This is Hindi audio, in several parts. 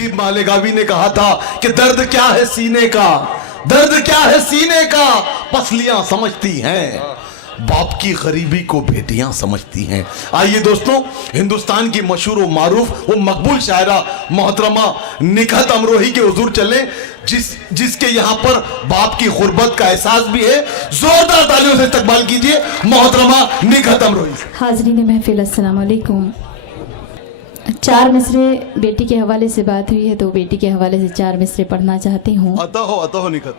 खतीब मालेगावी ने कहा था कि दर्द क्या है सीने का, दर्द क्या है सीने का, पसलियां समझती हैं, बाप की गरीबी को बेटियां समझती हैं। आइए दोस्तों, हिंदुस्तान की मशहूर व मारूफ वो मकबूल शायरा मोहतरमा निकहत अमरोही के हुजूर चले, जिसके यहाँ पर बाप की गुर्बत का एहसास भी है। जोरदार तालियों से इस्तकबाल कीजिए मोहतरमा निकहत अमरोही। हाज़रीन महफिल, अस्सलाम वालेकुम। 4 मिसरे बेटी के हवाले से बात हुई है, तो बेटी के हवाले से 4 मिसरे पढ़ना चाहती हूँ। अता हो निकहत,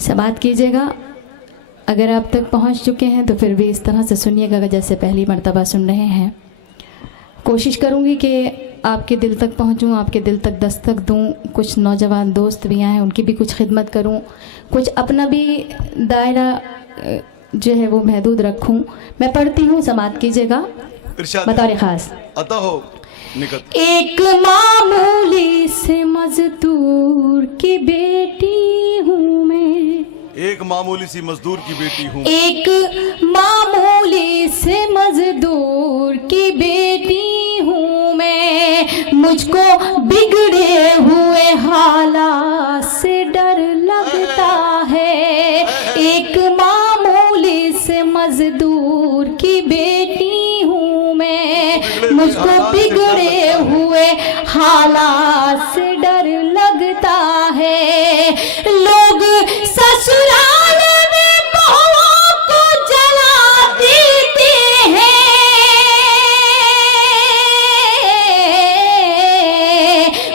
समाअत कीजिएगा। अगर आप तक पहुँच चुके हैं तो फिर भी इस तरह से सुनिएगा जैसे पहली मर्तबा सुन रहे हैं। कोशिश करूँगी कि आपके दिल तक पहुँचूँ, आपके दिल तक दस्तक दूँ। कुछ नौजवान दोस्त भी आए, उनकी भी कुछ खिदमत करूँ, कुछ अपना भी दायरा जो है वो महदूद रखूँ। मैं पढ़ती हूँ, समाअत कीजिएगा बतौर ख़ास। अता हो निकहत। एक मामूली से मजदूर की बेटी हूँ मैं, एक मामूली सी मजदूर की बेटी हूँ, एक मामूली से मजदूर की बेटी हूँ मैं। मुझको बिगड़े हुए हालात से डर लगता है। एक मामूली से मजदूर की बेटी हूँ मैं, मुझको बिगड़े हुए हालात से डर लगता है। लोग ससुराल में बहुओं को जला देते हैं,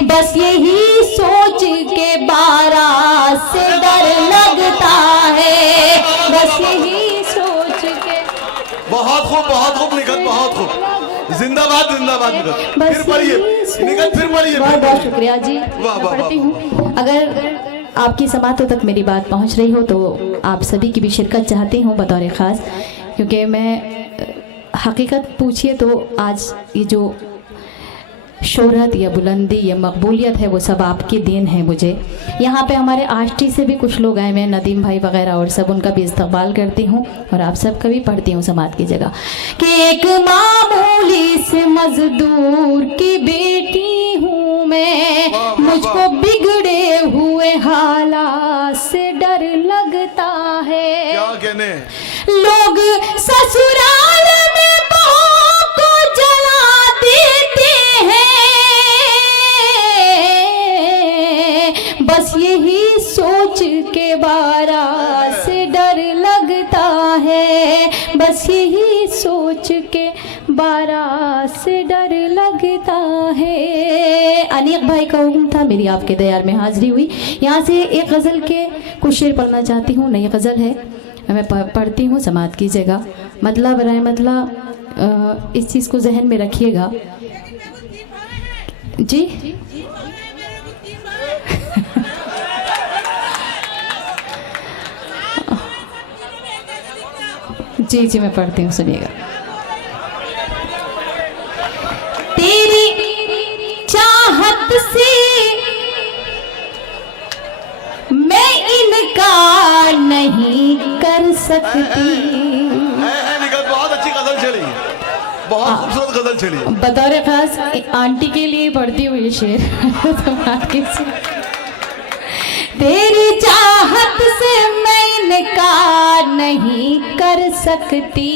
बस यही सोच के बारात से डर लगता है, बस यही सोच के। बहुत खूब निकहत, बहुत खूब। जिंदाबाद जिंदाबाद निकहत। फिर पढ़िए निकहत, फिर पढ़िए। बहुत बहुत शुक्रिया जी। वाह पढ़ती हूँ। अगर आपकी समातों तक मेरी बात पहुँच रही हो तो आप सभी की भी शिरकत चाहती हूँ बतौर ख़ास, क्योंकि मैं हकीकत पूछिए तो आज ये जो शोहरत या बुलंदी या मकबूलियत है वो सब आपकी देन है मुझे। यहाँ पे हमारे आष्टी से भी कुछ लोग आए हुए हैं, नदीम भाई वगैरह, और सब उनका भी इस्तकबाल करती हूँ और आप सब का भी पढ़ती हूँ समाअत की जगह कि एक मामूली से मजदूर की बेटी हूँ मैं, मुझको बिगड़े हुए हालात से डर लगता है। क्या कहने, लोग ससुराल में बहुओं को जला देते हैं, बस यही सोच के बारात से डर लगता है, बस यही सोच के बारात से डर लगता है। अनीक भाई का हुक्म था, मेरी आपके दयार में हाजिरी हुई। यहाँ से एक गज़ल के कुछ शेर पढ़ना चाहती हूँ। नई गज़ल है, मैं पढ़ती हूँ, समाअत कीजिएगा। मतलब राय मतलब इस चीज़ को जहन में रखिएगा जी। जी जी मैं पढ़ती हूँ, सुनिएगा। तेरी चाहत से मैं इनकार नहीं कर सकती। बहुत अच्छी गजल चली, बहुत खूबसूरत गजल चली। बतौर खास आंटी के लिए पढ़ती हूँ ये शेर। तेरी चाहत से मैं इनकार नहीं कर सकती,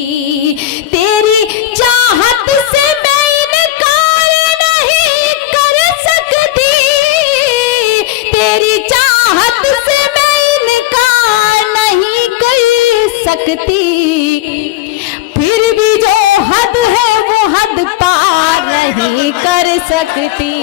तेरी चाहत से मैं इनकार नहीं कर सकती, तेरी चाहत से मैं इनकार नहीं कर सकती। फिर भी जो हद है वो हद पार नहीं कर सकती,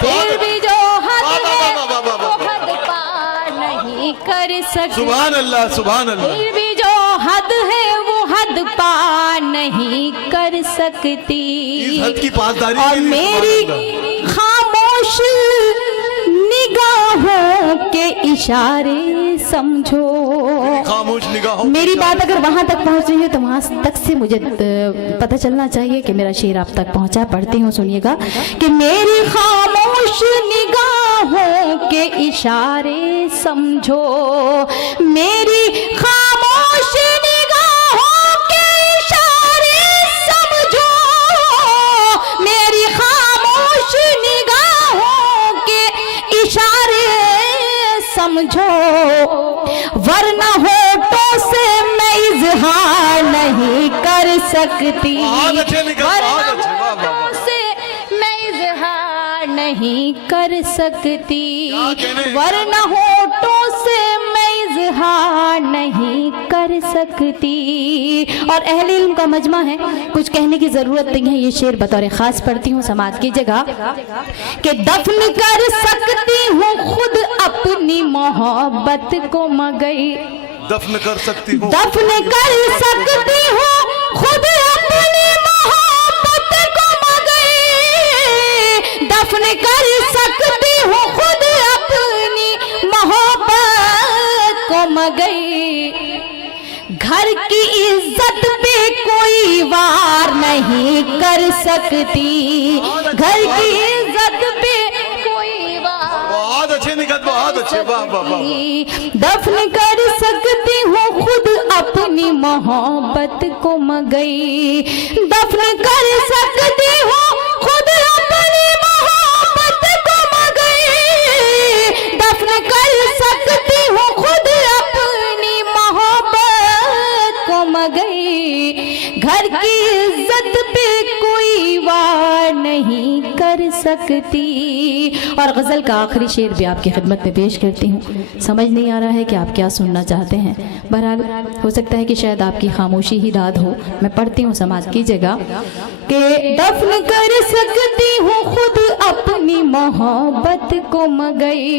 फिर भी जो हद है वो हद पार नहीं कर सकती। सुभान अल्लाह, सुभान अल्लाह। फिर भी जो हद है वो हद पार नहीं कर सकती। इस हद की पासदारी और के लिए मेरी खामोश निगाहों के इशारे समझो। खामोश निगाहों, मेरी बात अगर वहां तक पहुंच रही है तो वहां तक से मुझे पता चलना चाहिए कि मेरा शेर आप तक पहुंचा। पढ़ती हूँ, सुनिएगा कि मेरी खामोश निगाहों के इशारे समझो, मेरी खामोश निगाहों के इशारे समझो, मेरी खामोश निगाहों के सकती, बहुत अच्छे निकल, बहुत अच्छे, वाह, वाह, वाह। से मैं इजहार नहीं कर सकती, वरना होठों से मैं इजहार नहीं कर सकती। और अहले इल्म का मजमा है, कुछ कहने की जरूरत नहीं है। ये शेर बतौर खास पढ़ती हूँ समाज की जगह कि दफन कर सकती हूँ खुद अपनी मोहब्बत को मगई, दफन कर सकती हूँ, दफन कर सकती हूँ खुद अपनी मोहब्बत को मगई, दफन कर सकती हूँ खुद अपनी मोहब्बत को मगई। घर की इज्जत पे कोई वार नहीं कर सकती, घर की इज्जत पे कोई वार, बहुत अच्छे निकल, बहुत अच्छे, वाह वाह वाह। दफन कर सकती हूँ खुद अपनी मोहब्बत को मगई, दफन कर सकती हूँ खुद अपनी मोहब्बत को मगई, दफन कर सकती हूँ खुद अपनी मोहब्बत को मगई। घर की इज्जत पे कोई वार नहीं कर सकती। और गजल का आखिरी शेर भी आपकी खिदमत में पेश करती हूँ। समझ नहीं आ रहा है कि आप क्या सुनना चाहते हैं, बहरहाल हो सकता है कि शायद आपकी खामोशी ही दाद हो। मैं पढ़ती हूँ समाज की जगह कि दफन कर सकती हूँ खुद अपनी मोहब्बत को मगई,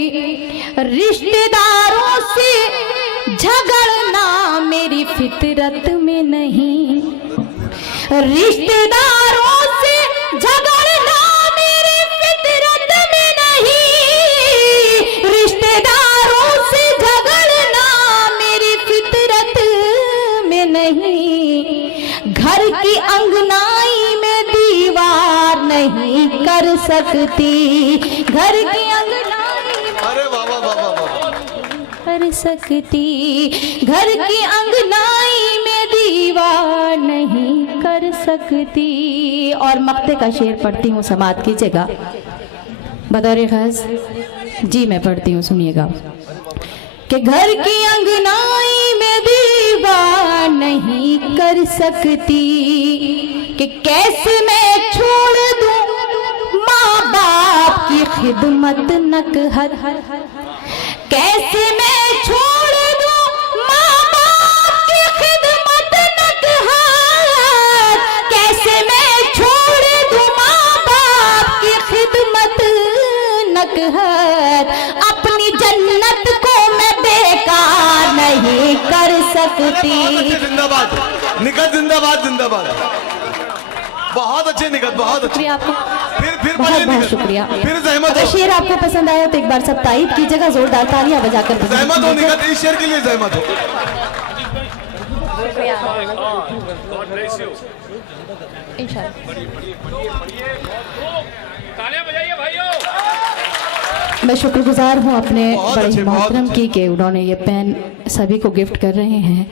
रिश्तेदारों से झगड़ना मेरी फितरत में नहीं, रिश्तेदारों से झगड़ना मेरी फितरत में नहीं, रिश्तेदारों से झगड़ना मेरी फितरत में नहीं। घर की अंगनाई में दीवार नहीं कर सकती, घर की अंगनाई में अरे वाह वाह वाह वाह, कर सकती, घर की अंगनाई में दीवार नहीं कर सकती। और मक्ते का शेर पढ़ती हूँ समाज की जगह बतौर खास। जी मैं पढ़ती हूँ, सुनिएगा कि घर की अंगनाई में दीवार नहीं कर सकती, कि कैसे मैं छोड़ दूं माँ बाप की खिदमत नकहत, कैसे मैं छोड़ दूं माँ बाप की खिदमत नकहत, कैसे मैं छोड़ दूं माँ बाप की खिदमत नकहत। अपनी जन्नत को मैं बेकार नहीं कर सकती। जिंदाबाद निकल, जिंदाबाद जिंदाबाद, बहुत अच्छे निकल, बहुत अच्छे। शुक्रिया आपको, फिर बहुत पढ़िए बहुत निकल, शुक्रिया। फिर जहमत अगर हो, शेर आपको पसंद आया तो एक बार सब तारीफ कीजिएगा, जोरदार तालियां बजाकर पसंद जहमत हो कीजिएगा। निकल, इस शेर के लिए जहमत हो। मैं शुक्रगुजार हूँ अपने बहुत बड़े अच्छे, बहुत मोहतरम अच्छे। की कि उन्होंने ये पेन सभी को गिफ्ट कर रहे हैं।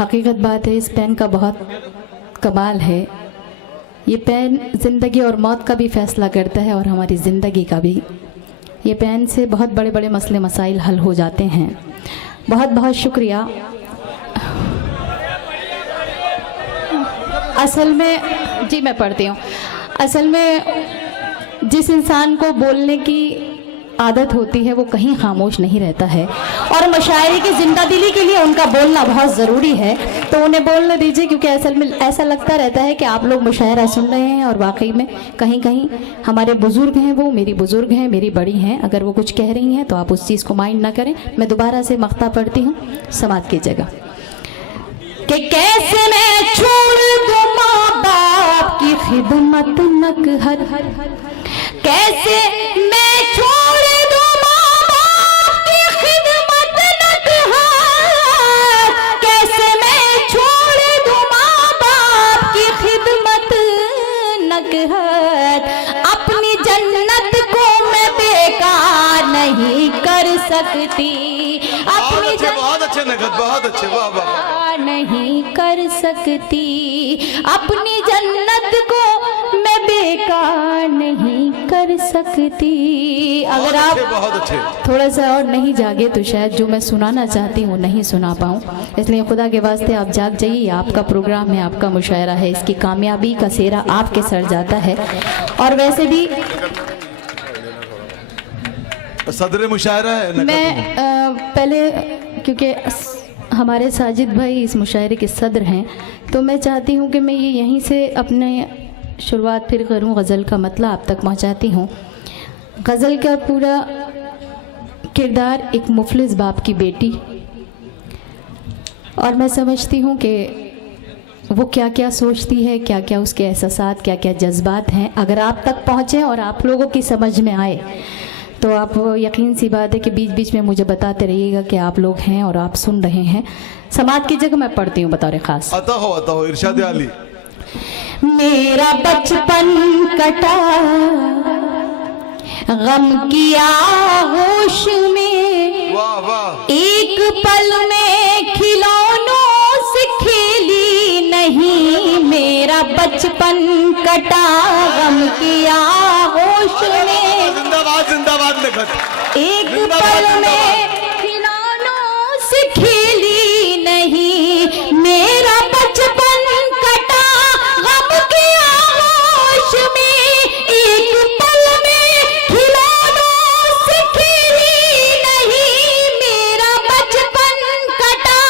हकीकत बात है, इस पेन का बहुत कमाल है। ये पेन ज़िंदगी और मौत का भी फैसला करता है और हमारी ज़िंदगी का भी। ये पेन से बहुत बड़े बड़े मसले मसाइल हल हो जाते हैं। बहुत बहुत शुक्रिया। असल में जी मैं पढ़ती हूँ, असल में जिस इंसान को बोलने की आदत होती है वो कहीं खामोश नहीं रहता है, और मशायरे की जिंदा दिली के लिए उनका बोलना बहुत ज़रूरी है। तो उन्हें बोलने दीजिए, क्योंकि असल में ऐसा लगता रहता है कि आप लोग मुशायरा सुन रहे हैं और वाकई में कहीं कहीं हमारे बुज़ुर्ग हैं, वो मेरी बुज़ुर्ग हैं, मेरी बड़ी हैं, अगर वो कुछ कह रही हैं तो आप उस चीज़ को माइंड ना करें। मैं दोबारा से मख्ता पढ़ती हूँ समाज की जगह कि कैसे मैं छोड़ दूँ माँ बाप की खिदमत नकहत, कैसे मैं छोड़ दूँ माँ बाप की खिदमत नकहत, कैसे मैं छोड़ दूँ माँ बाप की खिदमत नकहत। अपनी जन्नत को मैं बेकार नहीं कर सकती, अपनी बहुत अच्छे नगद, बहुत अच्छे, वाह वाह वाह। नहीं कर सकती, अपनी जन्नत को मैं बेकार नहीं कर कर सकती। अगर आप बहुत अच्छे। थोड़ा सा और नहीं जागे तो शायद जो मैं सुनाना चाहती हूँ नहीं सुना पाऊँ, इसलिए खुदा के वास्ते आप जाग जाइए। आपका प्रोग्राम है, आपका मुशायरा है, इसकी कामयाबी का सेहरा आपके सर जाता है। और वैसे भी सदर मुशायरा है मैं पहले, क्योंकि हमारे साजिद भाई इस मुशायरे के सदर हैं, तो मैं चाहती हूँ कि मैं ये यहीं से अपने शुरुआत फिर करूँ, गज़ल का मतलब आप तक पहुँचाती हूँ। गज़ल का पूरा किरदार एक मुफलिस बाप की बेटी, और मैं समझती हूँ कि वो क्या क्या सोचती है, क्या क्या उसके एहसासात, क्या क्या जज्बात हैं। अगर आप तक पहुँचे और आप लोगों की समझ में आए तो आप यकीन सी बात है कि बीच बीच में मुझे बताते रहिएगा कि आप लोग हैं और आप सुन रहे हैं। समात की जगह मैं पढ़ती हूँ बतौर ख़ास। अता हो इरशाद आली। मेरा बचपन कटा गम की आगोश में, वाह वाह। एक पल में खिलौनों से खेली नहीं। मेरा बचपन कटा गम की आगोश में, जिंदाबाद जिंदाबाद लिखत। एक पल में खिलौनों से खेली नहीं। मेरा बचपन कटा गम की आगोश में, एक पल में खिलौनों से खेली नहीं। मेरा बचपन कटा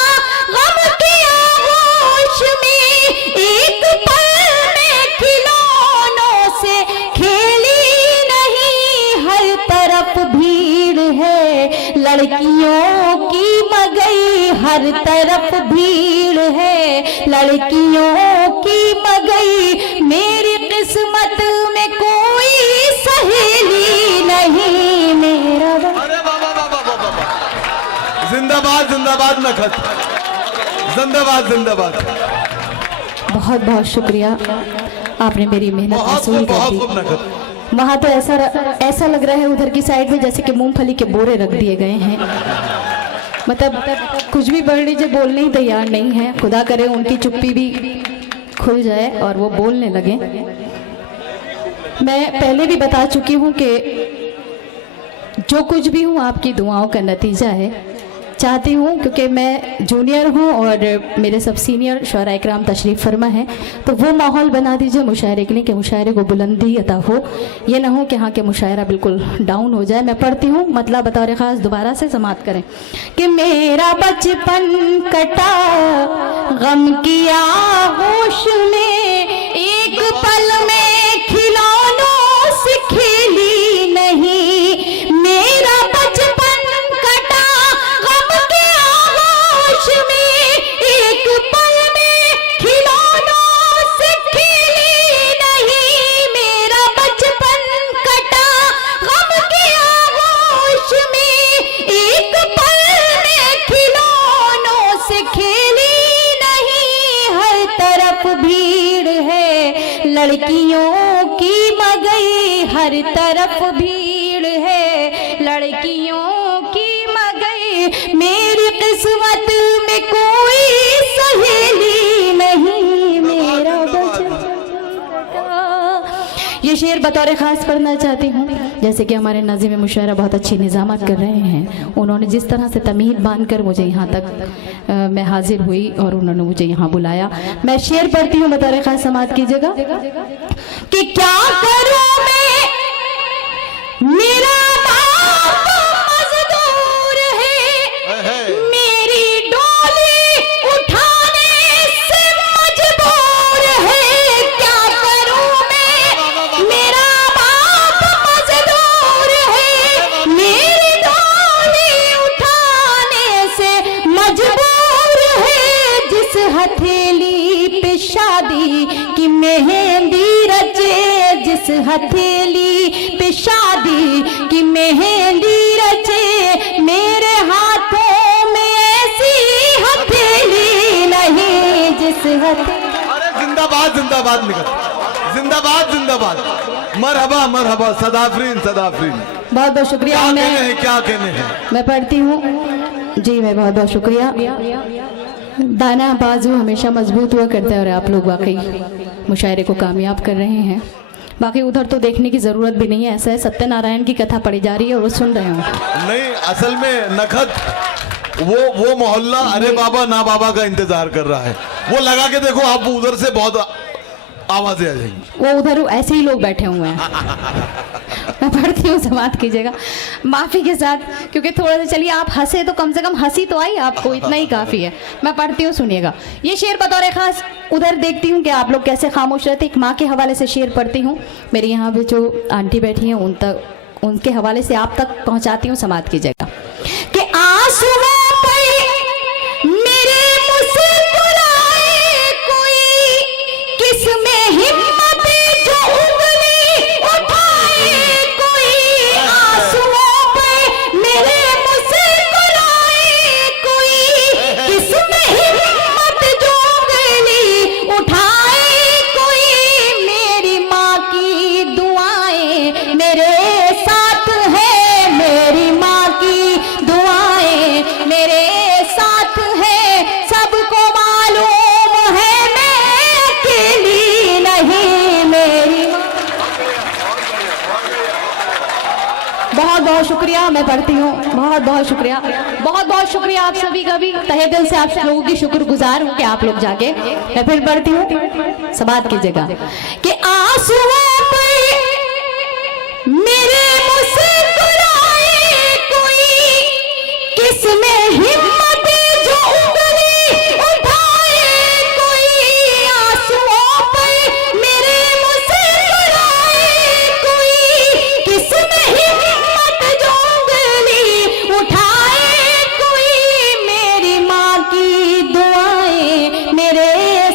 गम की आगोश में, एक पल में खिलौनों से खेली नहीं। हर तरफ भीड़ है लड़कियों की मगई, हर तरफ भीड़ है लड़कियों की मगई। मेरी किस्मत में कोई सहेली नहीं। मेरा अरे बाबा बाबा बाबा, जिंदाबाद जिंदाबाद नखत, जिंदाबाद जिंदाबाद। बहुत बहुत शुक्रिया, आपने मेरी मेहनत बहुत वसूल कर दी। खूब नखत। वहाँ तो ऐसा लग रहा है उधर की साइड में जैसे कि मूंगफली के बोरे रख दिए गए हैं। मतलब कुछ भी पढ़ लीजिए, बोलने ही तैयार नहीं है। खुदा करे उनकी चुप्पी भी खुल जाए और वो बोलने लगे। मैं पहले भी बता चुकी हूँ कि जो कुछ भी हूँ आपकी दुआओं का नतीजा है। चाहती हूँ क्योंकि मैं जूनियर हूँ और मेरे सब सीनियर शुअरा इकराम तशरीफ़ फरमा है, तो वो माहौल बना दीजिए मुशायरे के लिए कि मुशायरे को बुलंदी अता हो। ये ना हो कि हाँ कि मुशायरा बिल्कुल डाउन हो जाए। मैं पढ़ती हूँ, मतलब बतौर ख़ास दोबारा से समाप्त करें कि मेरा बचपन कटा गम की आगोश में, एक पल में खिलौनों से खेली नहीं। मेरा बचपन कटा गम की आगोश में, एक पल में खिलौनों से खेली नहीं। मेरा बचपन कटा गम की आगोश में, एक पल में खिलौनों से खेली नहीं। हर तरफ भीड़ है लड़कियों की मगई, हर तरफ भीड़ है लड़कियों की मगई। मेरी किस्मत में कोई सहेली नहीं। मेरा बचपन ये शेर बतौर ख़ास पढ़ना चाहती हूँ। जैसे कि हमारे नाज़िम मुशायरा बहुत अच्छी निज़ामत कर रहे हैं, उन्होंने जिस तरह से तमीद बांध कर मुझे यहाँ तक मैं हाजिर हुई और उन्होंने मुझे यहाँ बुलाया। मैं शेर पढ़ती हूँ बतौर ख़ास, समात कीजिएगा कि क्या करूँ मैं, मेरा बाप मजदूर है, मेरी डोली उठाने से मजबूर है। क्या करूँ मैं, मेरा बाप मजदूर है, मेरी डोली उठाने से मजबूर है। जिस हथेली पे शादी की मेहंदी रचे, जिस हथेली पे शादी की मेहंदी रचे, मेरे हाथों में ऐसी हथेली नहीं। जिस हथेली, अरे जिंदाबाद जिंदाबाद निकल, जिंदाबाद जिंदाबाद। मरहबा मरहबा, सदाफरीन सदाफरीन। बहुत बहुत शुक्रिया। क्या कहने हैं, क्या कहने हैं। मैं पढ़ती हूँ जी। मैं बहुत बहुत शुक्रिया। दाना बाजू हमेशा मजबूत हुआ करता है और आप लोग वाकई मुशायरे को कामयाब कर रहे हैं। बाकी उधर तो देखने की जरूरत भी नहीं है। ऐसा है सत्यनारायण की कथा पढ़ी जा रही है और वो सुन रहे हो। नहीं, असल में नखत वो मोहल्ला अरे बाबा ना बाबा का इंतजार कर रहा है। वो लगा के देखो, आप उधर से बहुत आवाजें आ जाएंगी। वो उधर ऐसे ही लोग बैठे हुए हैं। मैं पढ़ती हूँ, समाप्त कीजिएगा माफी के साथ, क्योंकि थोड़ा सा चलिए आप हंसे तो कम से कम हंसी तो आई आपको, इतना ही काफी है। मैं पढ़ती हूँ, सुनिएगा। ये शेर बतौर खास उधर देखती हूँ कि आप लोग कैसे खामोश रहते। एक माँ के हवाले से शेर पढ़ती हूँ। मेरे यहाँ पे जो आंटी बैठी हैं उनके हवाले से आप तक पहुँचाती हूँ, समाप्त कीजिएगा। कि आंसुओं पे मेरे मुस्कुराए कोई, किसमें हिम्मत जो उंगली उठाए कोई। आंसुओं पे मेरे मुस्कुराए कोई, किसमें हिम्मत जो उंगली उठाए कोई। मेरी माँ की दुआएं मेरे साथ है, मेरी माँ की दुआएं मेरे साथ है। सबको मालूम है मैं अकेली नहीं, मेरी माँ। बहुत बहुत शुक्रिया। मैं पढ़ती हूँ। बहुत बहुत शुक्रिया, बहुत बहुत शुक्रिया आप सभी का भी तहे दिल से आप लोगों की शुक्रगुजार हूँ कि आप लोग जाके। मैं फिर पढ़ती हूँ, समाप्त कीजिएगा। कि आंसुओं पे मेरे मुस्कुराए कोई, किसमें हिम्मत जो उंगली उठाए कोई। आंसुओं पे मेरे मुस्कुराए कोई, किसमें हिम्मत जो उंगली उठाए कोई। मेरी माँ की दुआएं मेरे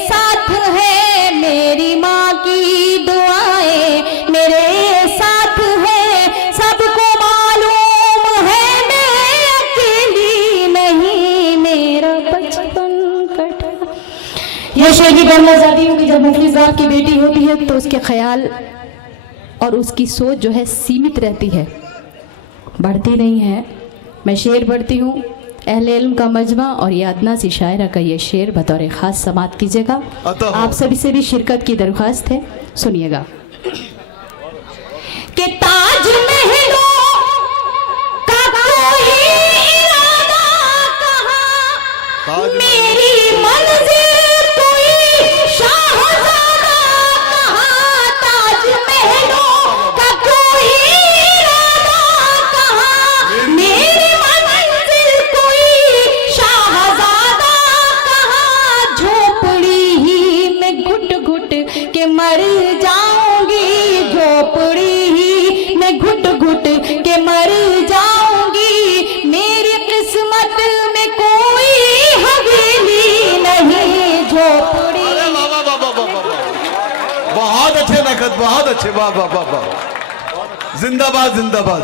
साथ है, मेरी माँ की दुआएं मेरे साथ है। सबको मालूम है मैं अकेली नहीं, मेरा बचपन कटा। ये शेर की गम आजादी होगी जब मुफलिस बाप की बेटी होती है तो उसके ख्याल और उसकी सोच जो है सीमित रहती है, बढ़ती नहीं है। मैं शेर पढ़ती हूँ। अहले इल्म का मजमा और ये अदना सी शायरा का ये शेर बतौर खास समाप्त कीजिएगा। आप सभी से भी शिरकत की दरख्वास्त है, सुनिएगा। कि ताजमहलों का कोई इरादा कहाँ, मेरी मंजिल कोई शाहज़ादा कहाँ। ताजमहलों का कोई इरादा कहाँ, मेरी मंजिल कोई शाहज़ादा कहाँ। झोपड़ी ही में घुट घुट के मर जाऊंगी, झोपड़ी ही में घुट घुट के मर जाऊंगी। मेरी किस्मत में कोई हवेली नहीं, झोपड़ी। बहुत अच्छे नखत, बहुत अच्छे, वाह वाह वाह वाह, जिंदाबाद जिंदाबाद।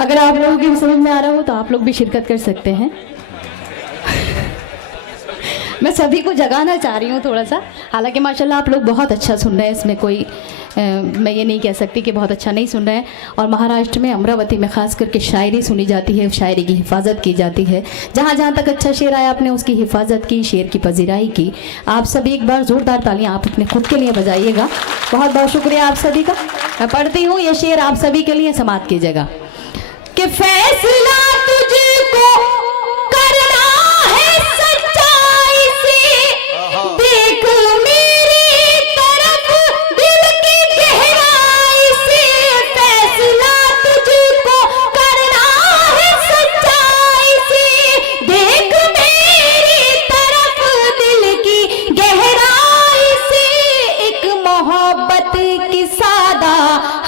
अगर आप लोगों की समझ में आ रहा हो तो आप लोग भी शिरकत कर सकते हैं। मैं सभी को जगाना चाह रही हूँ थोड़ा सा। हालांकि माशाल्लाह आप लोग बहुत अच्छा सुन रहे हैं, इसमें कोई मैं ये नहीं कह सकती कि बहुत अच्छा नहीं सुन रहे हैं। और महाराष्ट्र में अमरावती में ख़ास करके शायरी सुनी जाती है, शायरी की हिफाजत की जाती है। जहाँ जहाँ तक अच्छा शेर आया आपने उसकी हिफाजत की, शेर की पजीराई की। आप सभी एक बार ज़ोरदार तालियाँ आप अपने खुद के लिए बजाइएगा। बहुत बहुत शुक्रिया आप सभी का। मैं पढ़ती हूँ ये शेर आप सभी के लिए, समाप्त कीजिएगा। कि फैसला तुझको करना है सच्चाई से, देख मेरी तरफ दिल की गहराई से। फैसला तुझको करना है सच्चाई से, देख मेरी तरफ दिल की गहराई से। एक मोहब्बत की सादा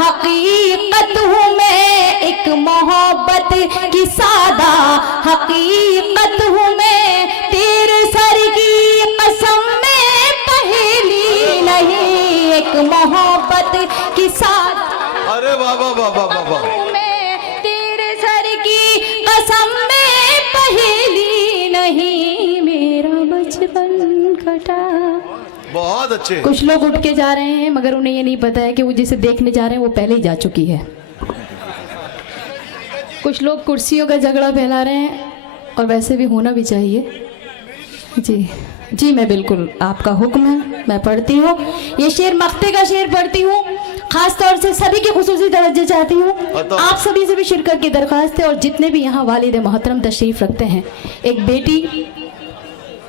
हकीकत हूँ मैं, एक मोहब्बत की सादा हकीकत हूँ मैं। तेरे सर की कसम में पहेली नहीं, एक मोहब्बत की सादा। अरे वाह वाह वाह वाह वाह वाह। मैं तेरे सर की कसम में पहेली नहीं, मेरा बचपन कटा। बहुत अच्छे। कुछ लोग उठ के जा रहे हैं मगर उन्हें ये नहीं पता है कि वो जिसे देखने जा रहे हैं वो पहले ही जा चुकी है। कुछ लोग कुर्सियों का झगड़ा फैला रहे हैं और वैसे भी होना भी चाहिए। जी जी, मैं बिल्कुल, आपका हुक्म है, मैं पढ़ती हूँ। ये शेर मक्ते का शेर पढ़ती हूँ, खास तौर से सभी की खुसूसी तवज्जो चाहती हूँ। आप सभी से भी शिरकत की दरख्वास्त है, और जितने भी यहाँ वालिद मोहतरम तशरीफ़ रखते हैं। एक बेटी,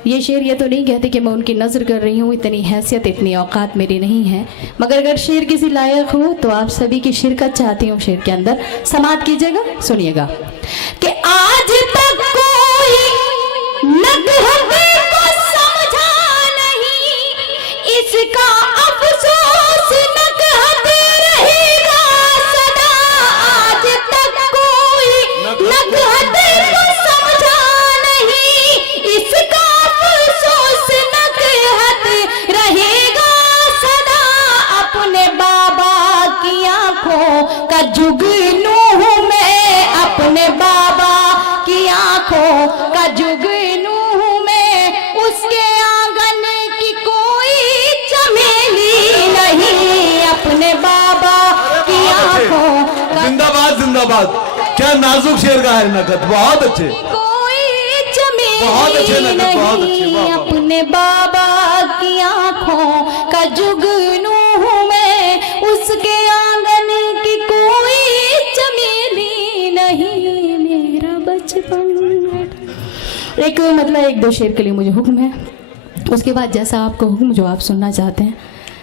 ये शेर ये तो नहीं कहती कि मैं उनकी नज़र कर रही हूँ, इतनी हैसियत इतनी औकात मेरी नहीं है, मगर अगर शेर किसी लायक हो तो आप सभी की शिरकत चाहती हूँ शेर के अंदर। समात कीजिएगा, सुनिएगा कि आज तक कोई नगहत को समझा नहीं, इसका अफसोस नगहत रहेगा सदा। आज तक कोई नगहत को समझा नहीं, इसका अफसोस नगहत रहेगा सदा। अपने बाबा की आंखों का जुगनू हूँ मैं, अपने बाबा की आंखों का जुगनू हूँ मैं, उसके आंगन की कोई चमेली नहीं। अपने बाबा की आंखों का जिंदाबाद जिंदाबाद। क्या नाजुक शेर का है नकद, बहुत अच्छे, कोई बहुत अच्छे चमेली लगे, बहुत अच्छे, नहीं। वाह, वाह। अपने बाबा की आंखों का जुगनू हूँ मैं, उसके आंगन की कोई चमेली नहीं। मेरा बचपन एक मतलब एक दो शेर के लिए मुझे हुक्म है, उसके बाद जैसा आपका हुक्म जो आप सुनना चाहते हैं।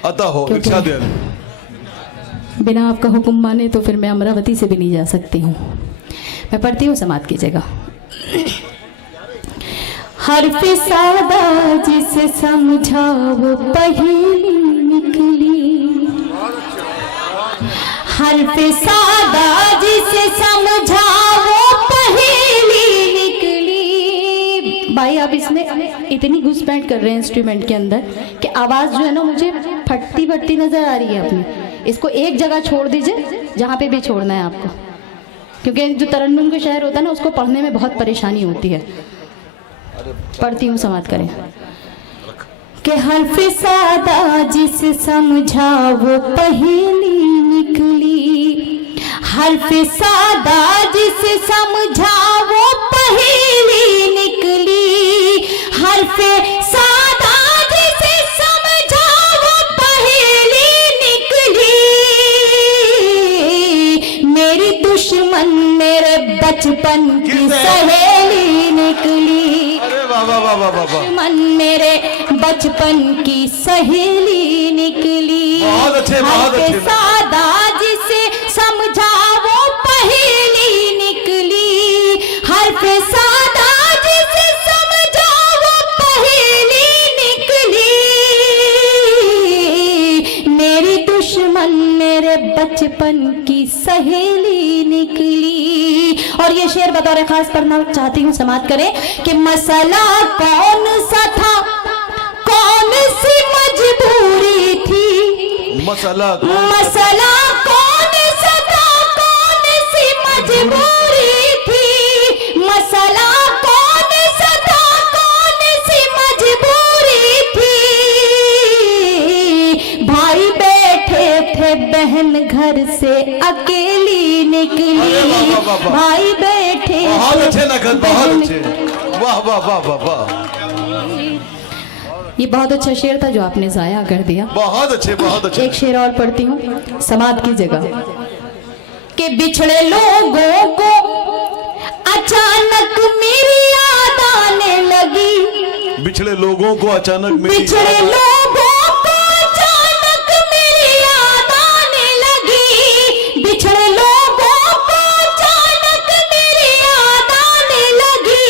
अता हो, क्योंकि इच्छा दे। बिना आपका हुक्म माने तो फिर मैं अमरावती से भी नहीं जा सकती हूँ। मैं पढ़ती हूँ, समात कीजिएगा। हर्फ सादा जिसे समझा वो पहेली निकली, हर्फ सादा जिसे समझा वो पहेली निकली। भाई आप इसमें इतनी घुसपैठ कर रहे हैं इंस्ट्रूमेंट के अंदर कि आवाज़ जो है ना मुझे फटती फटती नज़र आ रही है अपनी। इसको एक जगह छोड़ दीजिए जहाँ पे भी छोड़ना है आपको, क्योंकि जो तरन्नुम के शायर होता है ना उसको पढ़ने में बहुत परेशानी होती है। पढ़ती हूँ, समात करें कि हर्फ सादा जिसे समझा वो पहेली निकली, हर्फ सादा जिसे समझा वो पहेली निकली, हर्फ सादा जिसे समझा वो पहेली निकली। मेरी दुश्मन मेरे बचपन की सहेली निकली, दुश्मन मेरे बचपन की सहेली निकली। बहुत अच्छे, बहुत अच्छे। सादा जिसे समझा वो पहेली निकली, हर्फ सादा जिसे समझा वो पहेली निकली। मेरी दुश्मन मेरे बचपन की सहेली निकली। और ये शेर बतौर खास पढ़ना चाहती हूँ, समात करें कि मसला कौन सा था, कौन सी मजबूरी थी, मसला मसला कौन सा था, कौन सी मजबूरी थी, मसला कौन सा था, कौन सी मजबूरी थी। भाई बैठे थे बहन घर से अकेली निकली, भाई बैठे बहुत अच्छे नकद, बहुत अच्छे, वाह वाह वाह वाह वाह। ये बहुत अच्छा शेर था जो आपने जाया कर दिया। बहुत अच्छे, बहुत अच्छे। एक शेर और पढ़ती हूँ, समात की जगह कि बिछड़े लोगों को अचानक मेरी याद आने लगी, बिछड़े लोगों को अचानक मेरी बिछड़े लोगों को अचानक मेरी याद आने लगी, बिछड़े लोगों को अचानक मेरी याद आने लगी।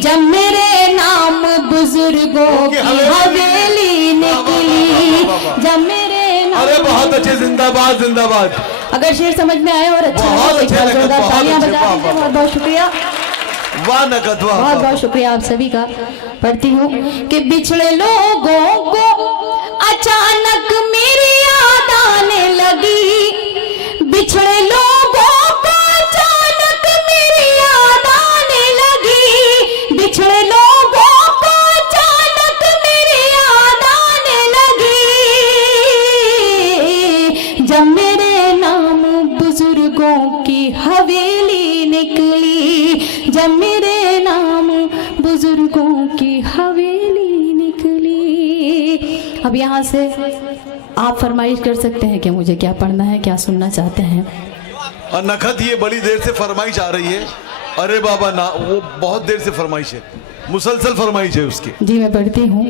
जब मेरे नाम बुजुर्गों की हवेली निकली, जब मेरे नाम। अरे बहुत अच्छे, जिंदाबाद जिंदाबाद। अगर शेर समझ में आए और अच्छा बहुत लगे तो अच्छे लगे, जोरदार बहुत तालियां अच्छे, बजा वाह, दीजिए। वाह। बहुत बहुत शुक्रिया, वाह नकद, वाह बहुत वाह। बहुत शुक्रिया आप सभी का। पढ़ती हूँ कि बिछड़े लोगों को अचानक मेरी याद आने लगी, बिछड़े लोगों को अचानक मेरी याद आने लगी, बिछड़े लोगों को अचानक मेरी याद आने लगी। जब मेरे नाम बुजुर्गों की हवेली निकली, जब मेरे नाम बुजुर्ग अशकों की हवेली निकली। अब यहाँ से आप फरमाइश कर सकते हैं कि मुझे क्या पढ़ना है, क्या सुनना चाहते हैं। और नखत ये बड़ी देर से फरमाइश आ रही है। अरे बाबा ना, वो बहुत देर से फरमाइश है, मुसलसल फरमाइश है उसकी। जी मैं पढ़ती हूँ।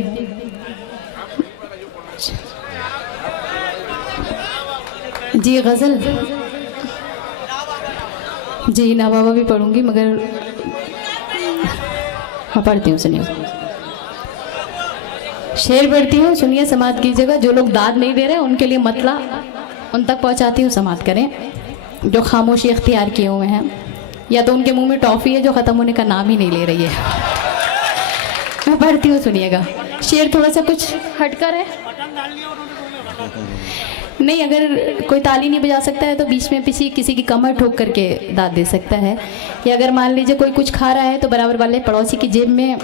जी गजल, जी ना बाबा भी पढ़ूंगी, मगर हाँ पढ़ती हूँ, सुनिए। शेर पढ़ती हूँ, सुनिए, समाप्त कीजिएगा। जो लोग दाद नहीं दे रहे उनके लिए मतला उन तक पहुँचाती हूँ, समाप्त करें। जो खामोशी इख्तियार किए हुए हैं, या तो उनके मुंह में टॉफ़ी है जो ख़त्म होने का नाम ही नहीं ले रही है। मैं पढ़ती हूँ, सुनिएगा। शेर थोड़ा सा कुछ हटकर है, नहीं अगर कोई ताली नहीं बजा सकता है तो बीच में किसी की कमर ठोक करके दाद दे सकता है। या अगर मान लीजिए कोई कुछ खा रहा है तो बराबर वाले पड़ोसी की जेब में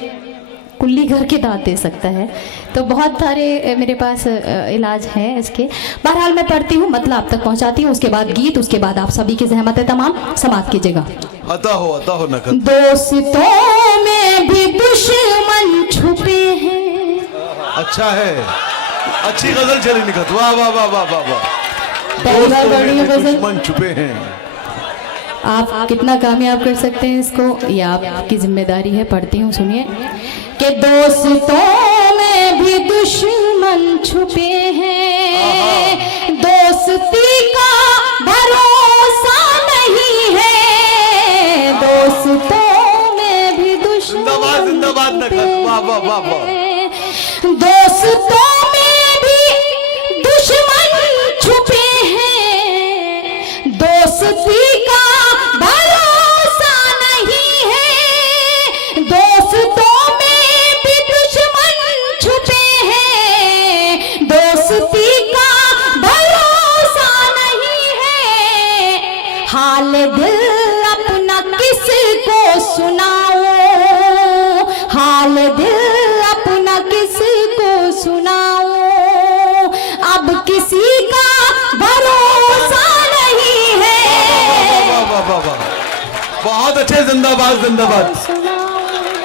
कुल्ली करके दाद दे सकता है। तो बहुत सारे मेरे पास इलाज है इसके। बहरहाल मैं पढ़ती हूँ, मतलब आप तक पहुँचाती हूँ, उसके बाद गीत, उसके बाद आप सभी की जहमत है तमाम, समाप्त कीजिएगा। अता हो नखत। दोस्तों में भी दुश्मन छुपे हैं। अच्छा है, अच्छी गजल चली निखत, वाह वाह वाह वाह वाह वाह। पहली बार पढ़ रही हूँ गजल। दुश्मन छुपे हैं। आप कितना कामयाब कर सकते हैं इसको, ये आपकी जिम्मेदारी है। पढ़ती हूँ, सुनिए। कि दोस्तों में भी दुश्मन छुपे हैं, दोस्ती का भरोसा नहीं है। दोस्तों में भी दुश्मन जिंदाबाद नखत, वाह वाह वाह वाह। दोस्तों में भी दुश्मन छुपे हैं, दोस्ती का भरोसा नहीं है। दोस्तों में भी दुश्मन छुपे हैं, दोस्ती का भरोसा नहीं है। हाल दिल अपना किसको सुनाऊं, हाल दिल अपना किसको सुनाऊं, अब किसी का भरोसा नहीं है। बहुत अच्छे, जिंदाबाद जिंदाबाद।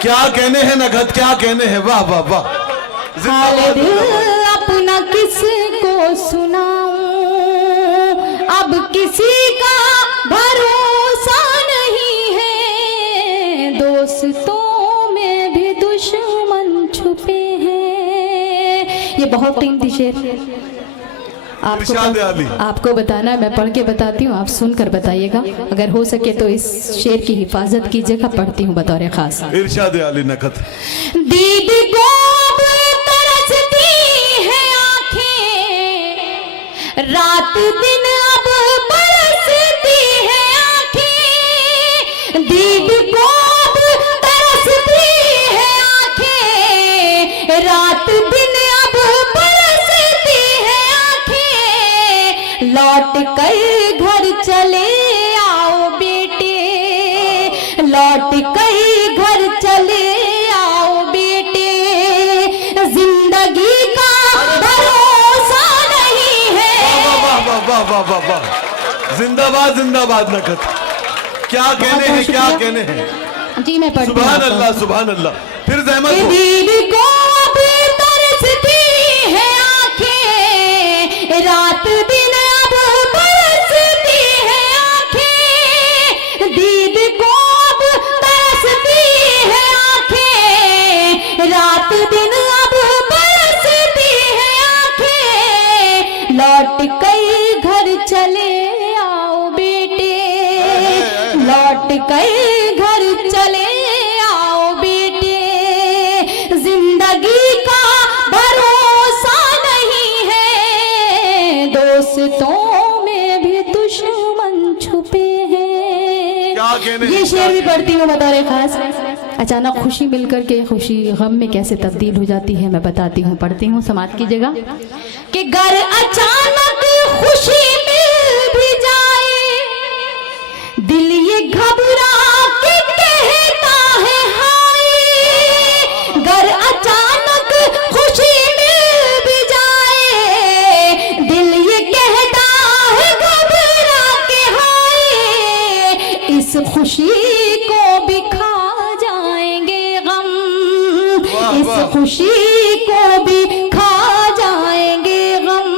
क्या कहने हैं नखत, क्या कहने हैं, वाह वाह वाह। हाल दिल अपना किसको सुनाऊं, अब किसी का भरोसा नहीं है। दोस्तों में भी दुश्मन छुपे हैं। ये बहुत कीमती शेर आपको बताना है, मैं पढ़ के बताती हूँ, आप सुनकर बताइएगा। अगर हो सके तो इस शेर की हिफाजत कीजिएगा। पढ़ती हूँ बतौर खास। इरशाद आली नखत। दीद को अब तरसती है आंखें, रात दिन अब बरसती है आंखें। दीद को अब तरसती है आंखें, रात दिन अब बरसती है आंखें। लौट कर घर चले आओ बेटे, लौट कर घर चले आओ बेटे। जिंदगी का भरोसा नहीं है। वाह वाह वाह वाह वाह वाह। जिंदाबाद जिंदाबाद नखत। क्या कहने हैं, क्या कहने हैं। जी मैं पढ़ती हूँ। सुभान अल्लाह सुभान अल्लाह। फिर जहमत हो। दीद को अब तरसती है आंखें, रात दिन अब बरसती है आंखें। दीद को अब तरसती है आंखें, रात दिन अब बरसती है आंखें। लौट कर घर चले आओ बेटे, लौट कर घर चले आओ बेटे। जिंदगी का भरोसा नहीं है, दोस्तों में भी दुश्मन छुपे हैं। क्या कहने हैं, ये शेर भी पढ़ती हूँ बतौर खास। अचानक खुशी मिलकर के खुशी गम में कैसे तब्दील हो जाती है मैं बताती हूँ, पढ़ती हूँ, समाप्त कीजिएगा। कि घर अचानक खुशी मिल भी जाए, दिल ये घबरा के कहता है हाय। घर अचानक खुशी मिल भी जाए, दिल ये कहता है घबरा के हाय। इस खुशी को भी खा जाएंगे गम, खुशी को भी खा जाएंगे गम,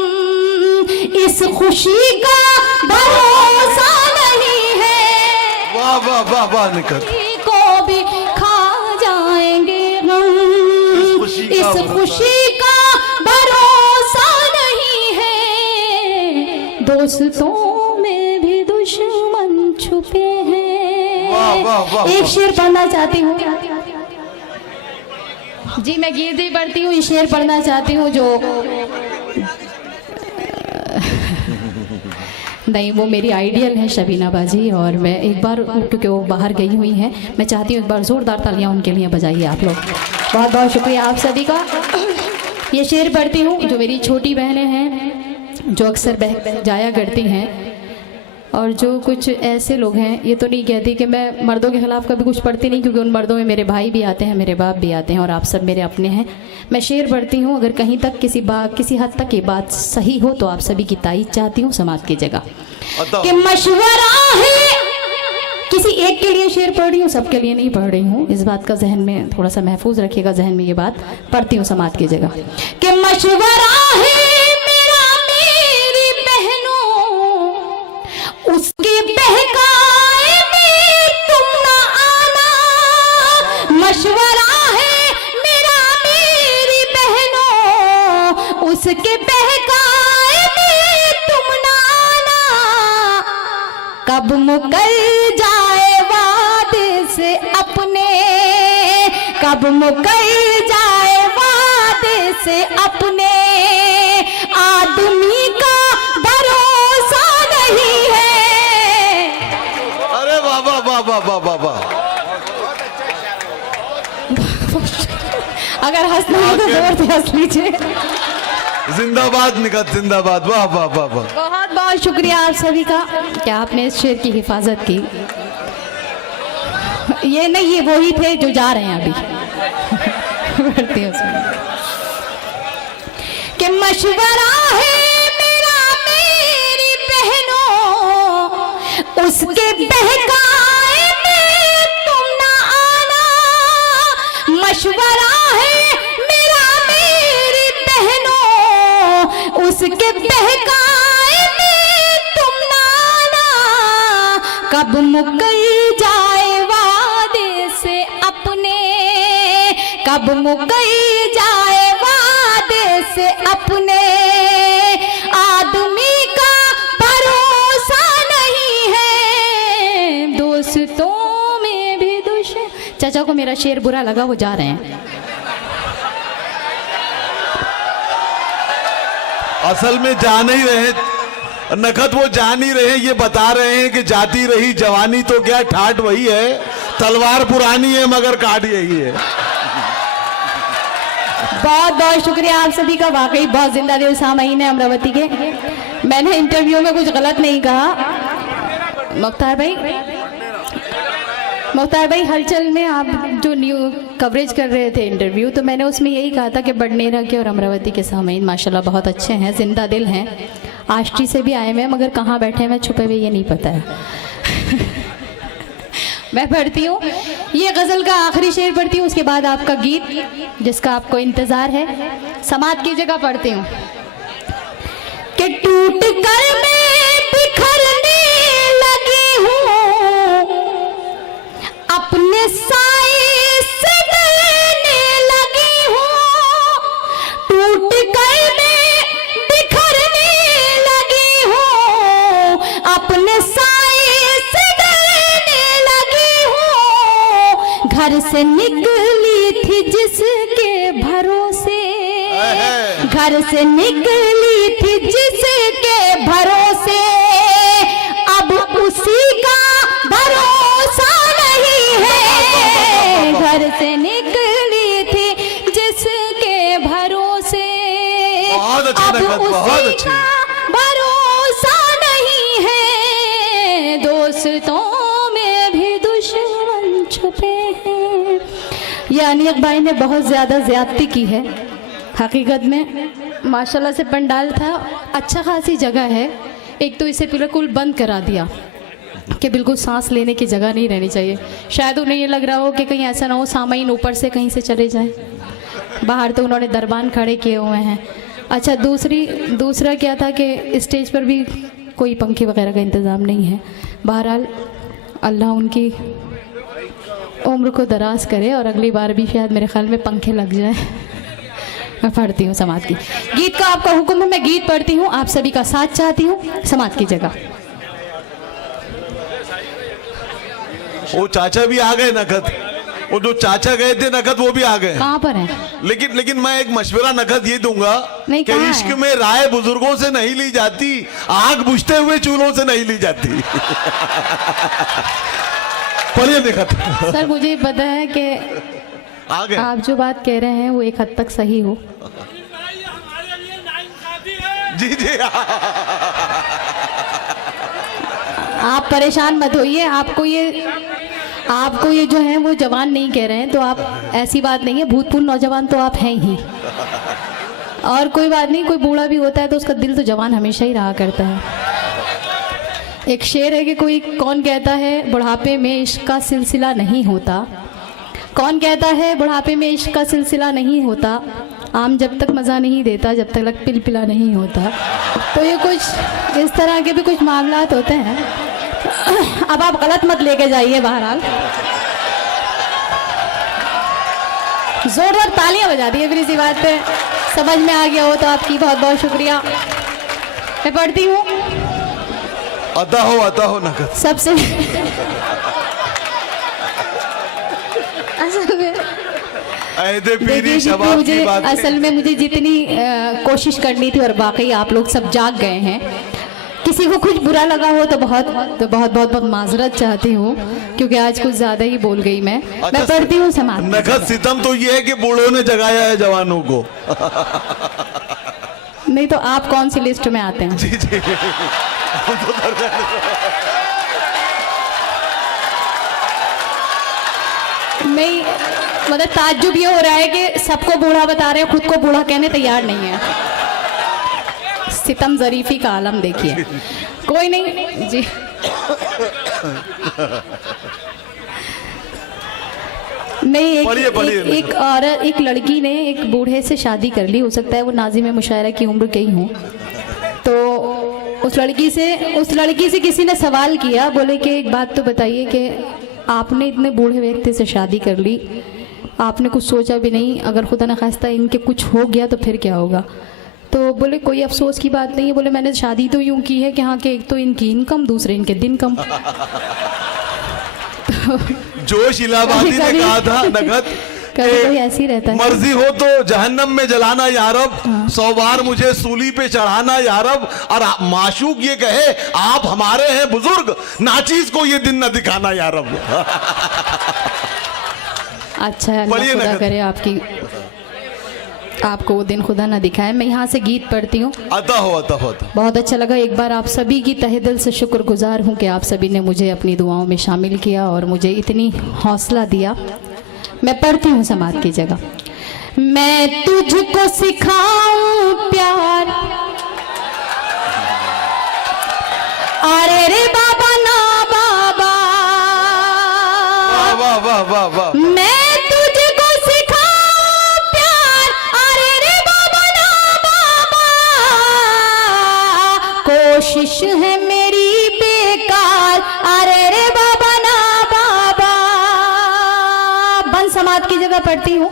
इस खुशी का भरोसा नहीं है। वाह वाह वाह वाह निकट को भी खा जाएंगे गम, इस खुशी का भरोसा नहीं है। दोस्तों में भी दुश्मन छुपे हैं। वाह वाह वाह। एक शेर पढ़ना चाहती हूँ जी, मैं गीत ही पढ़ती हूँ, शेर पढ़ना चाहती हूँ जो नहीं, वो मेरी आइडियल है शबीना बाजी, और मैं एक बार, क्योंकि वो बाहर गई हुई हैं, मैं चाहती हूँ एक बार ज़ोरदार तालियां उनके लिए बजाइए आप लोग। बहुत बहुत शुक्रिया आप सभी का। ये शेर पढ़ती हूँ जो मेरी छोटी बहनें हैं, जो अक्सर बह जाया करती हैं, और जो कुछ ऐसे लोग हैं, ये तो नहीं कहती कि मैं मर्दों के ख़िलाफ़ कभी कुछ पढ़ती नहीं, क्योंकि उन मर्दों में मेरे भाई भी आते हैं, मेरे बाप भी आते हैं, और आप सब मेरे अपने हैं। मैं शेर पढ़ती हूँ, अगर कहीं तक किसी हद तक ये बात सही हो तो आप सभी की तारीफ चाहती हूँ, समाज की जगह कि मशवरा है। किसी एक के लिए शेर पढ़ रही हूँ, सबके लिए नहीं पढ़ रही हूँ, इस बात का जहन में थोड़ा सा महफूज रखिएगा, जहन में ये बात पढ़ती हूँ समाज की जगह कि मशवरा है मेरा मेरी बहनों, उसके बहकाए में तुम ना आना। मशवरा है मेरा मेरी बहनों, उसके बहकाए में तुम ना आना। कब मुकर जाए वादे से अपने, कब मुकर जाए वादे से अपने, आदमी का भरोसा नहीं है। अरे वाह वाह वाह वाह वाह वाह वाह। अगर हंसना हो तो जोर से हंस लीजिए। जिंदाबाद निकट जिंदाबाद। वाह वाह वाह वाह। बहुत बहुत शुक्रिया आप सभी का कि आपने इस शेर की हिफाजत की। ये नहीं, ये वही थे जो जा रहे हैं अभी। बढ़ती हूँ कि मशवरा है मेरा मेरी बहनों, उसके बहकाए में तुम ना आना। मशवरा है मेरा मेरी बहनों, उसके बहकाए में तुम ना आना। कब मुकर जाए वादे से अपने, कब मुकर जाए वादे से अपने, आदमी का भरोसा नहीं है। दोस्तों में भी दुश्मन। चाचा को मेरा शेर बुरा लगा, वो जा रहे हैं। असल में जा नहीं रहे नखत, वो जा नहीं रहे, ये बता रहे हैं कि जाती रही जवानी तो क्या ठाट वही है, तलवार पुरानी है मगर काट यही है। बहुत बहुत शुक्रिया आप सभी का, वाकई बहुत जिंदा दिल सामाईन है अमरावती के। मैंने इंटरव्यू में कुछ गलत नहीं कहा। मुख्तार भाई हलचल में आप जो न्यू कवरेज कर रहे थे इंटरव्यू, तो मैंने उसमें यही कहा था कि बडनेरा के और अमरावती के सामाईन माशाल्लाह बहुत अच्छे हैं, जिंदा दिल हैं। आष्टी से भी आए हुए हैं, मगर कहाँ बैठे हैं मैं छुपे हुए ये नहीं पता है। मैं पढ़ती हूँ ये गज़ल का आखिरी शेर पढ़ती हूँ, उसके बाद आपका गीत जिसका आपको इंतज़ार है। समात की जगह पढ़ती हूँ कि टूट कर मैं बिखरने लगी हूँ, अपने साए से डरने लगी हूँ। टूट कर मैं बिखरने लगी हूँ, अपने साए से डरने लगी हूँ। घर से निकली थी जिसके भरोसे, घर से निकली थी जिसके भरोसे, अब उसी का भरोसा नहीं है। घर से निकली थी जिसके भरोसे, अब उसी का भरोसा नहीं है। दोस्तों में भी दुश्मन छुपे हैं। ये अनीक भाई ने बहुत ज़्यादा ज़्यादती की है। हकीकत में माशाल्लाह से पंडाल था, अच्छा खासी जगह है, एक तो इसे बिल्कुल बंद करा दिया कि बिल्कुल सांस लेने की जगह नहीं रहनी चाहिए। शायद उन्हें ये लग रहा हो कि कहीं ऐसा ना हो सामाईन ऊपर से कहीं से चले जाए। बाहर तो उन्होंने दरबान खड़े किए हुए हैं। अच्छा, दूसरा क्या था कि स्टेज पर भी कोई पंखे वगैरह का इंतज़ाम नहीं है। बहरहाल अल्लाह उनकी उम्र को दराज करे और अगली बार भी शायद मेरे ख्याल में पंखे लग जाए। मैं पढ़ती हूँ समाज की गीत का आपका हुक्म है, मैं गीत पढ़ती हूँ, आप सभी का साथ चाहती हूँ समाज की जगह। वो चाचा भी आ गए नकद, वो जो चाचा गए थे नकद वो भी आ गए। कहाँ पर हैं? लेकिन मैं एक मशवरा नकद ये दूंगा नहीं, कि कहाँ इश्क है? में राय बुजुर्गों से नहीं ली जाती, आग बुझते हुए चूल्हों से नहीं ली जाती। पढ़िए नकद। सर मुझे पता है कि आ गए। आप जो बात कह रहे हैं वो एक हद तक सही हो। जी जी। आप परेशान मत होइए, आपको ये जो है वो जवान नहीं कह रहे हैं, तो आप ऐसी बात नहीं है, भूतपूर्व नौजवान तो आप हैं ही। और कोई बात नहीं, कोई बूढ़ा भी होता है तो उसका दिल तो जवान हमेशा ही रहा करता है। एक शेर है कि कोई कौन कहता है बुढ़ापे में इश्क का सिलसिला नहीं होता, कौन कहता है बुढ़ापे में इश्क का सिलसिला नहीं होता, आम जब तक मज़ा नहीं देता जब तक पिलपिला नहीं होता। तो ये कुछ इस तरह के भी कुछ मामलात होते हैं। अब आप गलत मत लेके जाइए। बहरहाल जोरदार तालियां बजा दी फिर इसी बात पे, समझ में आ गया हो तो आपकी बहुत बहुत शुक्रिया। मैं पढ़ती हूँ। आता हो नकद। सबसे असल में अहदे पीरी देखिए, शबाब मुझे की बात असल में मुझे जितनी कोशिश करनी थी और बाकी आप लोग सब जाग गए हैं। किसी को कुछ बुरा लगा हो तो बहुत माजरत चाहती हूँ, क्योंकि आज कुछ ज्यादा ही बोल गई मैं। मैं पढ़ती हूँ समाज। नकद सितम तो ये है कि बूढ़ों ने जगाया है जवानों को। नहीं तो आप कौन सी लिस्ट में आते हैं? जी जी। नहीं, मतलब ताज्जुब ये हो रहा है कि सबको बूढ़ा बता रहे हैं, खुद को बूढ़ा कहने तैयार नहीं है। सितम जरीफी का आलम देखिए। कोई नहीं जी। नहीं, एक औरत, एक लड़की ने एक बूढ़े से शादी कर ली, हो सकता है वो नाज़िम मुशायरा की उम्र के ही हो। तो उस लड़की से किसी ने सवाल किया, बोले कि एक बात तो बताइए कि आपने इतने बूढ़े व्यक्ति से शादी कर ली, आपने कुछ सोचा भी नहीं, अगर खुदा न खास्ता इनके कुछ हो गया तो फिर क्या होगा? तो बोले कोई अफसोस की बात नहीं है। बोले मैंने शादी तो यूं की है कि हाँ, कि एक तो इनकी इनकम, दूसरे इनके दिन कम। जोश इलाहाबादी ने कहा था नकद, कभी ऐसी रहता है, मर्जी हो तो जहन्नम में जलाना यारब, 100 बार मुझे सूली पे चढ़ाना यारब, और माशूक ये कहे आप हमारे हैं बुजुर्ग, नाचीज को ये दिन न दिखाना यारब। अच्छा, अल्लाह खुदा करे आपको वो दिन खुदा ना दिखाए। मैं यहाँ से गीत पढ़ती हूँ। आता हो। बहुत अच्छा लगा। एक बार आप सभी की तहे दिल से शुक्रगुजार हूँ कि आप सभी ने मुझे अपनी दुआओं में शामिल किया और मुझे इतनी हौसला दिया। मैं पढ़ती हूँ समाज की जगह। मैं तुझको सिखाऊं प्यार, अरे रे बाबा ना बाबा, वाह वाह वाह वाह। मैं तुझको सिखाऊं प्यार, अरे रे बाबा ना बाबा, कोशिश है मेरी बेकार, अरे रे बाबा ना बाबा। बंद समाज की जगह पढ़ती हूँ।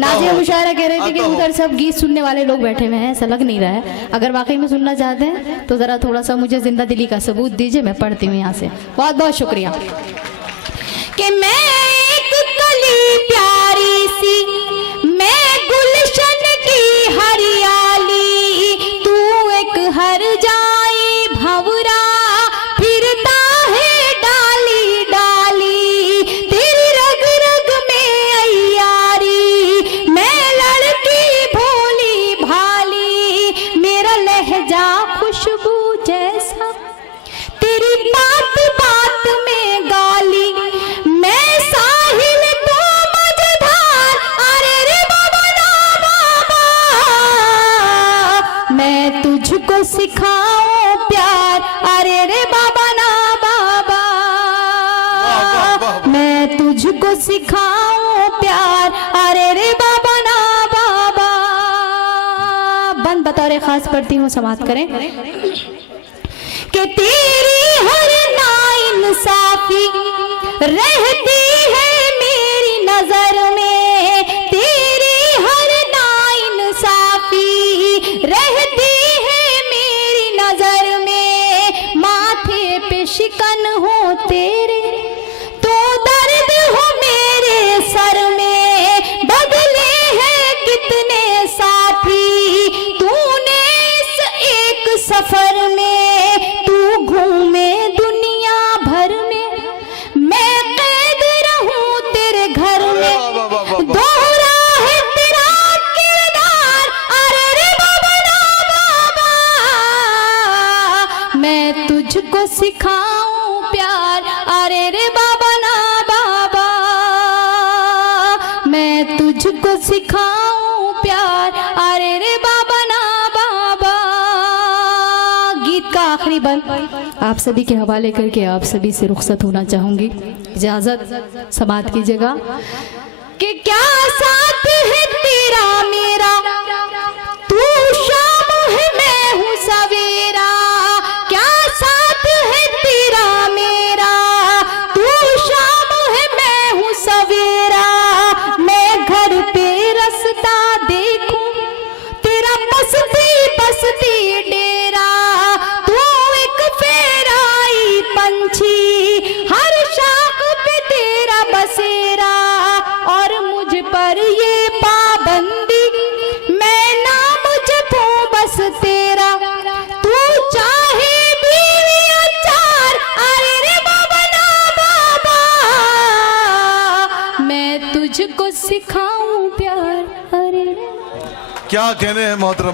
नाज़िम मुशायरा कह रहे थे कि उधर सब गीत सुनने वाले लोग बैठे हुए हैं, ऐसा लग नहीं रहा है। अगर वाकई में सुनना चाहते हैं तो ज़रा थोड़ा सा मुझे जिंदा दिली का सबूत दीजिए। मैं पढ़ती हूँ यहाँ से। बहुत बहुत शुक्रिया। कि मैं एक कली प्यारी सी, मैं गुलशन की हरियाली, तू एक हर जाई भंवरा, फिरता है डाली डाली, तेरी रग रग में अय्यारी, मैं लड़की भोली भाली, मेरा लहजा खुशबू जैसा, तेरी बात बात में गाली, मैं साहिल तो मझधार, अरे रे बाबा ना बाबा, मैं तुझको सिखाऊं प्यार, अरे रे बाबा ना बाबा, मैं तुझको सिखाऊं प्यार, अरे रे बाबा ना बाबा। बतौर खास पढ़ती हूँ, समाप्त करें कि तेरी हर नाइंसाफी रहती है मेरी नजर में, तेरी हर नाइंसाफी रहती है मेरी नजर में। माथे पे शिकन हो तेरे तो दर्द हो मेरे सर में, बदले हैं कितने साथी तूने इस एक सफर में। तू घूमे दुनिया भर में, मैं कैद रहूं तेरे घर में। दोहरा है तेरा किरदार, अरे रे बाबा ना बाबा, मैं तुझको सिखाऊं प्यार, अरे रे बाबा ना बाबा, मैं तुझको सिखाऊं प्यार, अरे रे बाबा ना बाबा। गीत का आखिरी बंद आप सभी के हवाले करके आप सभी से रुखसत होना चाहूंगी। इजाजत, समाप्त कीजिएगा। कि क्या साथ है तेरा मेरा, तू शाम है मैं हूँ सवेरा। क्या साथ है तेरा मेरा, तू शाम है मैं हूँ सवेरा। मैं घर पे रास्ता देखूं तेरा बसती बसती डेरा। तू एक फेराई पंछी, हर शाख पे तेरा बसेरा। और मुझ पर ये पाबंदी, मैं नाम जपूं बस तेरा। तू चाहे बीवी अचार, अरे रे बाबा ना बाबा, मैं तुझको सिखाऊं प्यार, अरे रे। क्या कहने हैं मोहतरमा।